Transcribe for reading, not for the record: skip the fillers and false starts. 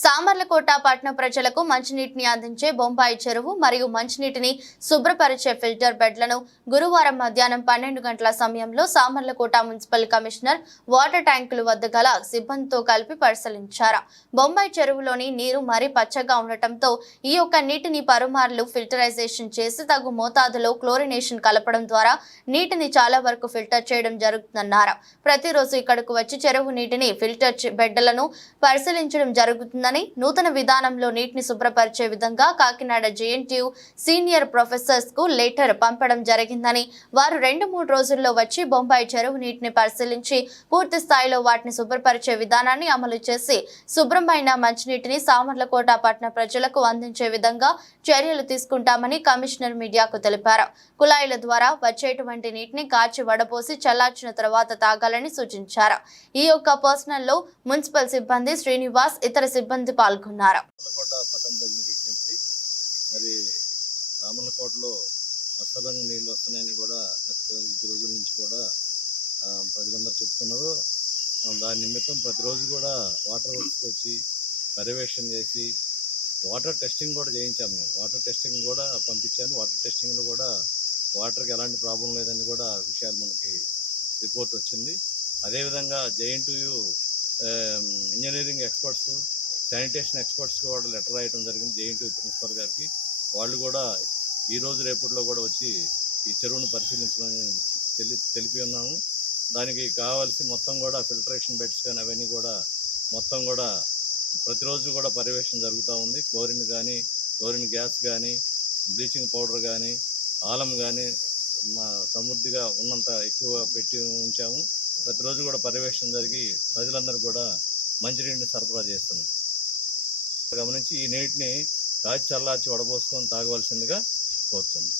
సామర్లకోట పట్టణ ప్రజలకు మంచినీటిని అందించే బొంబాయి చెరువు మరియు మంచినీటిని శుభ్రపరిచే ఫిల్టర్ బెడ్లను గురువారం మధ్యాహ్నం 12 గంటల సమయంలో సామర్లకోట మున్సిపల్ కమిషనర్ వాటర్ ట్యాంకుల వద్ద గల సిబ్బందితో కలిపి పరిశీలించారు. బొంబాయి చెరువులోని నీరు మరీ పచ్చగా ఉండటంతో ఈ యొక్క నీటిని పలుమార్లు ఫిల్టరైజేషన్ చేసి తగు మోతాదులో క్లోరినేషన్ కలపడం ద్వారా నీటిని చాలా వరకు ఫిల్టర్ చేయడం జరుగుతుందన్నారు. ప్రతిరోజు ఇక్కడకు వచ్చి చెరువు నీటిని ఫిల్టర్ బెడ్లను పరిశీలించడం జరుగుతుంది. నూతన విధానంలో నీటిని శుభ్రపరిచే విధంగా కాకినాడ జేఎన్టీయూ సీనియర్ ప్రొఫెసర్స్ కు లెటర్ పంపడం జరిగిందని, వారు 2-3 రోజుల్లో వచ్చి బొంబాయి చెరువు నీటిని పరిశీలించి పూర్తి స్థాయిలో వాటిని శుభ్రపరిచే విధానాన్ని అమలు చేసి శుభ్రమైన మంచినీటిని సామర్లకోట పట్టణ ప్రజలకు అందించే విధంగా చర్యలు తీసుకుంటామని కమిషనర్ మీడియాకు తెలిపారు. కుళాయిల ద్వారా వచ్చేటువంటి నీటిని కాచి వడపోసి చల్లార్చిన తర్వాత తాగాలని సూచించారు. ఈ యొక్క పర్సనల్ లో మున్సిపల్ సిబ్బంది శ్రీనివాస్, ఇతర సిబ్బంది పాల్గొన్నారు. సామర్లకోటలో పచ్చరంగు నీళ్లు వస్తున్నాయని కూడా గత కొద్ది రోజుల నుంచి కూడా ప్రజలందరూ చెప్తున్నారు. దాని నిమిత్తం ప్రతిరోజు కూడా వాటర్ వర్క్స్కి వచ్చి పర్యవేక్షణ చేసి వాటర్ టెస్టింగ్ కూడా చేయించాము. మేము వాటర్ టెస్టింగ్ కూడా పంపించాను. వాటర్ టెస్టింగ్లో కూడా వాటర్కి ఎలాంటి ప్రాబ్లం లేదని కూడా విషయాలు మనకి రిపోర్ట్ వచ్చింది. అదేవిధంగా JNTU engineering experts, sanitation experts కూడా లెటర్ రాయడం జరిగింది జేఎన్టీయూ ప్రిన్సిపల్ గారికి. వాళ్ళు కూడా ఈరోజు రేపటిలో కూడా వచ్చి ఈ చెరువును పరిశీలించమని తెలిపి ఉన్నాము. దానికి కావాల్సి మొత్తం కూడా ఫిల్టరేషన్ బెడ్స్ కానీ అవన్నీ కూడా మొత్తం కూడా ప్రతిరోజు కూడా పర్యవేక్షణ జరుగుతూ ఉంది. క్లోరిన్ గ్యాస్ కానీ, బ్లీచింగ్ పౌడర్ కానీ, ఆలం కానీ సమృద్ధిగా ఉన్నంత ఎక్కువ పెట్టి ఉంచాము. ప్రతిరోజు కూడా పర్యవేక్షణ జరిగి ప్రజలందరూ కూడా మంచినీటిని సరఫరా చేస్తున్నాం. గమనించి ఈ నీటిని కాచి చల్లార్చి వడబోసుకొని తాగవలసిందిగా కోరుతున్నాం.